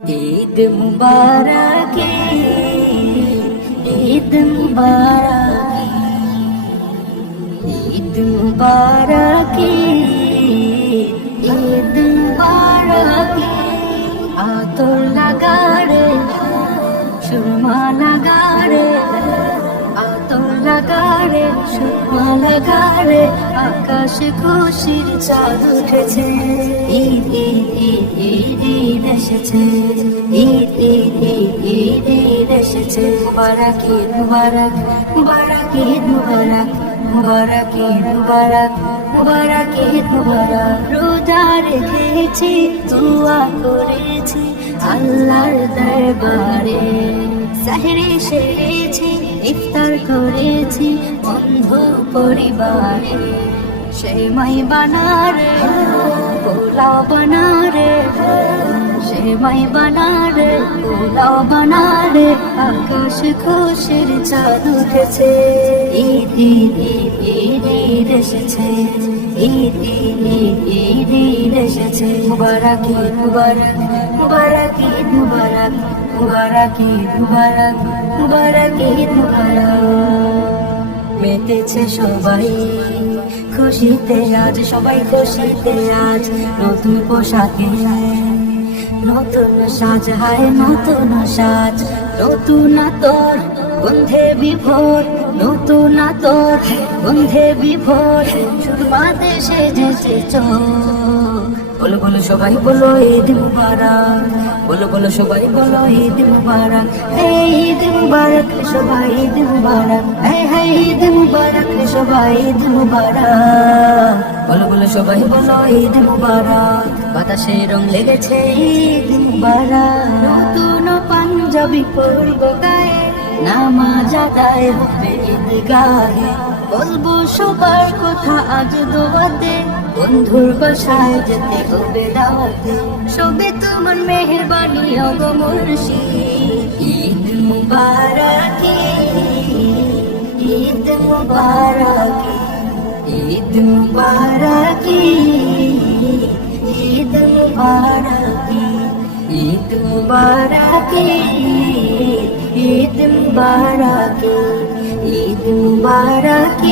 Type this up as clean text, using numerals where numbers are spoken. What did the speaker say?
ঈদ মুবারক, ঈদ মুবারক, ঈদ মুবারক, ঈদ মুবারক। আতর লাগা রে, সুরমা লাগা রে, আতর লাগা রে, সুরমা লাগা রে, আকাশে খুশির চাঁদ উঠেছে। ঈদ ঈদ ঈদ ঈদ ঈদ এসেছে, ঈদ ঈদ ঈদ ঈদ ঈদ এসেছে। মুবারক ঈদ মুবারক, মুবারক ঈদ মুবারক, মুবারক ঈদ মুবারক, মুবারক ঈদ মুবারক। রোজা রেখেছি, দোয়া করেছি আল্লাহর দরবারে, সেহরি সেরেছি, ইফতার করেছি বন্ধু পরিবারে। সেমাই বানারে, পোলাও বানারে, সেমাই বানারে, পোলাও বানারে, আকাশ খুশির চাঁদ উঠেছে। ঈদ ঈদ ঈদ ঈদ ঈদ এসেছে, ঈদ ঈদ ঈদ ঈদ ঈদ এসেছে। মুবারক ঈদ মুবারক, মুবারক ঈদ মুবারক, মুবারক ঈদ মুবারক, মুবারক ঈদ মুবারক। মেতেছে সবাই খুশিতে আজ, সবাই খুশিতে আজ। নতুন পোশাকে নতুন সাজ, হায় নতুন সাজ, নতুন আতর গন্ধে বিভোর, নতুন আতর গন্ধে বিভোর। সুরমাতে সেজেছে চোখ। বলো বলো সবাই বলো ঈদ মুবারক, বলো বলো সবাই বলো ঈদ মুবারক। এই ঈদ মুবারক সবাই, ঈদ মুবারক, হ্যাঁ ঈদ মুবারক সবাই, ঈদ মুবারক। বলো বলো সবাই বলো ঈদ মুবারক। বাতাসে রং লেগেছে ঈদ মুবারক। নতুন পাঞ্জাবি পরব গায়ে, নামাজ আদায় হবে ঈদ গায়ে। বলবো সবার কথা আজ দোয়াতে, বন্ধুর বাসায় যেতে হবে দাওয়াতে। সবে তোমার মেহেরবানি ওগো মুর্শিদ। ঈদ মুবারক, ঈদ মুবারক, ঈদ মুবারক, ঈদ মুবারক, ঈদ মুবারক, ঈদ মুবারক, ঈদ মুবারক।